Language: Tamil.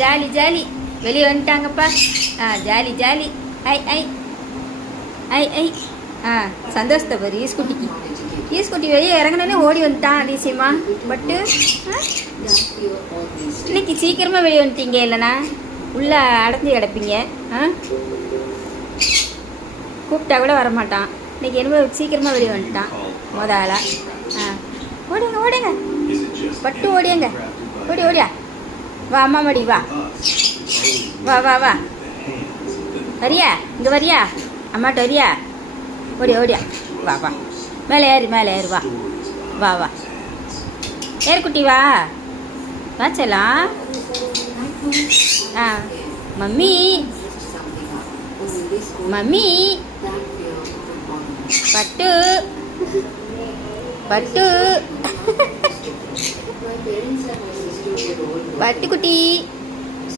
Jolly jolly. வெளியே வந்துட்டாங்கப்பா. Jolly jolly. ஐ ஐ ஐ ஐ. சந்தோஷத்தை பாரு ஈஸ்குட்டிக்கு. ஈஸ்குட்டி வெளியே இறங்கினோடனே ஓடி வந்துட்டான் அதிசயமா. பட்டு இன்னைக்கு சீக்கிரமாக வெளியே வந்துட்டீங்க, இல்லைண்ணா உள்ளே அடைஞ்சி கிடப்பீங்க. கூப்பிட்டா கூட வரமாட்டான். இன்னைக்கு என்னமோ சீக்கிரமாக வெளியே வந்துட்டான் முதல்ல. ஓடுங்க ஓடுங்க பட்டு, ஓடியங்க ஓடி ஓடியா. வா அம்மா மடி வா. வா வா வா. வரியா இங்கே வரியா, அம்மாட்ட வரியா. ஓடியா ஓடியா. வா வா மேலே ஏறு மேலே ஏறு. வா வா வா ஏறுக்குட்டி வா. வா செல்லாம். Mummy mummy. பட்டு பட்டு பட்டுக்குட்டி.